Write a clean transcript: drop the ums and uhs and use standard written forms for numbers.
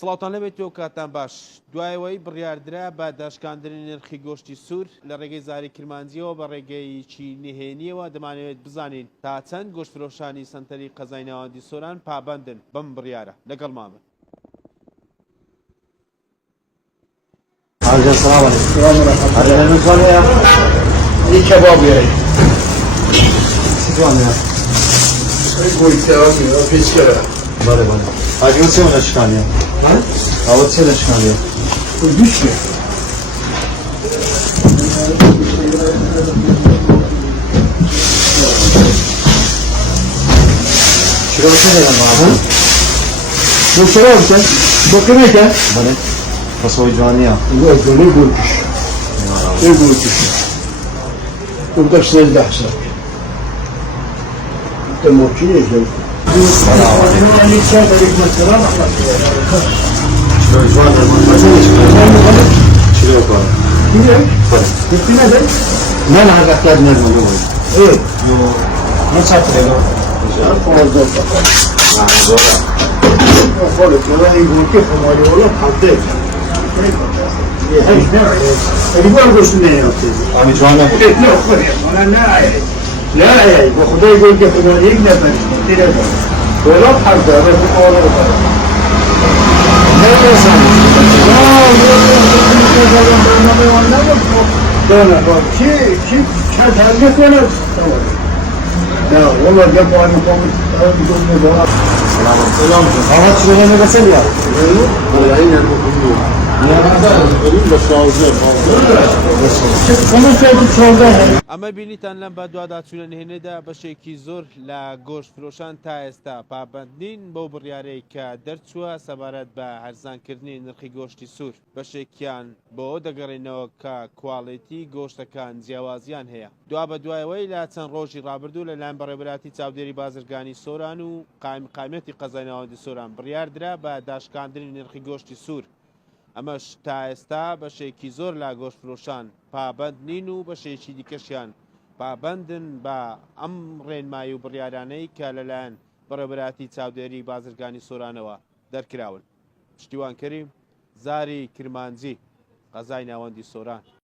سڵاوتان لەبێت تۆ کاتان باش دوایەوەی بڕیاردرا بە داشکاندنی نرخی گۆشتی سوور لە ڕێگەی زاری کرمانجیەوە بە ڕێگەیکی نهێنیەوە دەمانەوێت بزانین تا چەند گۆشتفرۆشانی سنتەری قەزای ناوەندی سۆران پابەندن بەم بڕیارە لەگەڵ مامە. Vale, vale. Aquí no c'è una scania. A voce la scania. Güçlü. Şurada bir şey var mı? Bu sorar mısın? Bakın ne ki? Vale. Paso i giovani. Bu ne bulmuş? Ne bulmuş? Burada size de hesap. Bu makine yazıyor. Şurada giovani. Şurada var. Ne la ragazza ne lo vuoi? Io non so se lo. Fuori, non è in che come lo fate. Riguardo su me, Ami giovani. no, non è. لا وخدای گل که خدا یک نفر دیگه ولی حرف داره به آره نه نه کی تربیت کنه نه والله جاب آنی کامل میگم نه Selam. Hava çubuğuna ne basar ya? Valla aynen bu. ئەمە بینیتان لەم بە دوواداچوونە نهێنێدا بەشێکی زۆر لە گۆشتفرۆشان تا ئێستا پابەندین بەو بڕیارەی کە دەرچووە سەبارەت بە هەرزانکردنی نرخی گۆشتی سوور بەشێکیان بۆ دەگەڕێنەوە کە کواڵیتی گۆشتەکان جیاوازیان هەیە. دوا بە دوایەوەی لە چەند ڕۆژی ڕابردوو لەلایەن بەڕێوەبەراتی چاودێری بازرگانی سۆران و قایمەتی قەزای ناوەندی سۆران بڕیاردرا بە داشکاندنی نرخی گۆشتی سوور. ئەمەش تا ئێستا بەشێکی زۆر لا گۆشتفرۆشان پابەند نین و بەشێکی دیکەشیان پابەندن بە ئەم ڕێنمایی و بڕیارانەی کە لەلایەن بەڕێوەبەراتی چاودێری بازرگانی سۆرانەوە دەرکراون. پشتیوانکەری زاری کرمانجی قەزای ناوەندی سۆران.